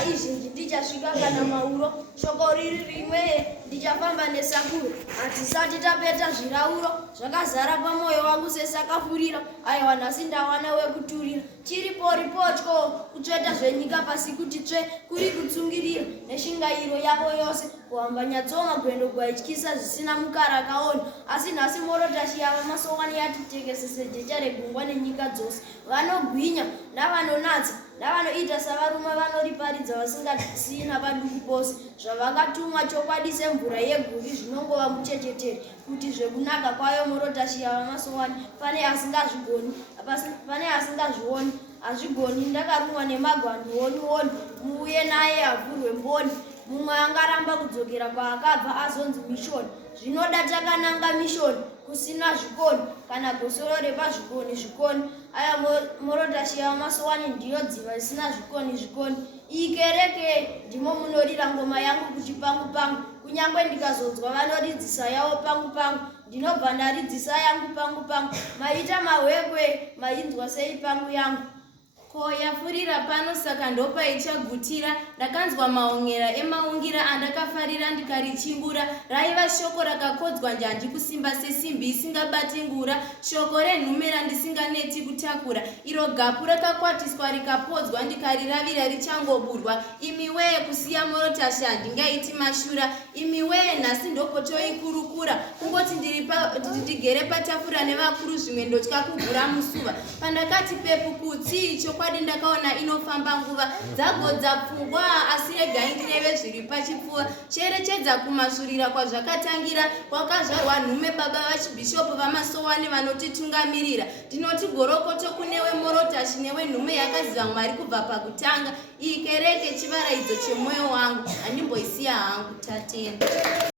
nguva izhinji ndichasvika kana mauro, shoko riri rimwe ndichafamba nesakuro. Hatisati tapeta zvirauro, zvakazara pamwoyo wangu sesakafurira. Aiwa nhasi ndawana wekuturira. Chiripotyo kutsveta zvenyika pasi kuti tsve, kuri kutsungirira neshingairo yavo yose. Kuhamba nyatsoma gwendo gwaityisa zvisina mukara akaona. Asi nhasi Morotashi yava masowani yatitekesese jecha regungwa nenyika dzose. Vanogwinya navanonatsa navanoita savarume vanoriparidza vasingasina paduku pose. Zvavakatumwa chokwadi semvura yeguvi zvinongova muchechetere. Kuti zvekunaka kwayo Morotashi yava masowani pane asingazvioni. Hazvigoni ndakarumwa nemagwandu woni muuye naye avhurwe mboni. Mumwe angaramba kudzokera kwaakabva azonzi mishoni. Zvinoda takananga mishoni kusina zvikoni kana gosoro repazvikoni. Aya Morotashi yava masowani ndiyo dziva risina zvikoni. Ikereke ndimo munorira ngoma yangu kuti pangu. Kunyangwe ndikazodzwa vanoridzisa yavo pangu. Ndinobva ndaridzisa yangu pangu. Maita mahwekwe mainzwa sei pangu yangu. Ko yafurira pano saka ndopaichagutira. Ndakanzwa maonyera emaungira andakafarira ndikarichimbura. Raiva shoko rakakodzwa njanji kusimba sesimbi isingabati ngura. Shoko renhumera ndisinganeti kutakura. Iro gapu rakakwatiswa rikapodzwa ndikariravira richangoburwa. Imi wee kusiya Morotashi handingaiti mashura. Imi wee nhasi ndopotoikurukura. Kungoti ndigere patafura nevakuru zvimwe ndotya kugura musuva. Pandakati pepu kutsi chokwadi ndakaona inofamba nguva. Dzagodza pfungwa asi regai ndireve zviri pachipfuva. Cherechedza kumashurira kwazvakatangira. Kwakazvarwa nhume baba vachibhishopu vamasowani vanotitungamirira. Ndinoti gorokoto kunewe Morotashi newe nhume yakaziva Mwari kubva pakutanga. Iyi kereke chivaraidzo chemwoyo wangu. Handimboisiya hangu tatenda.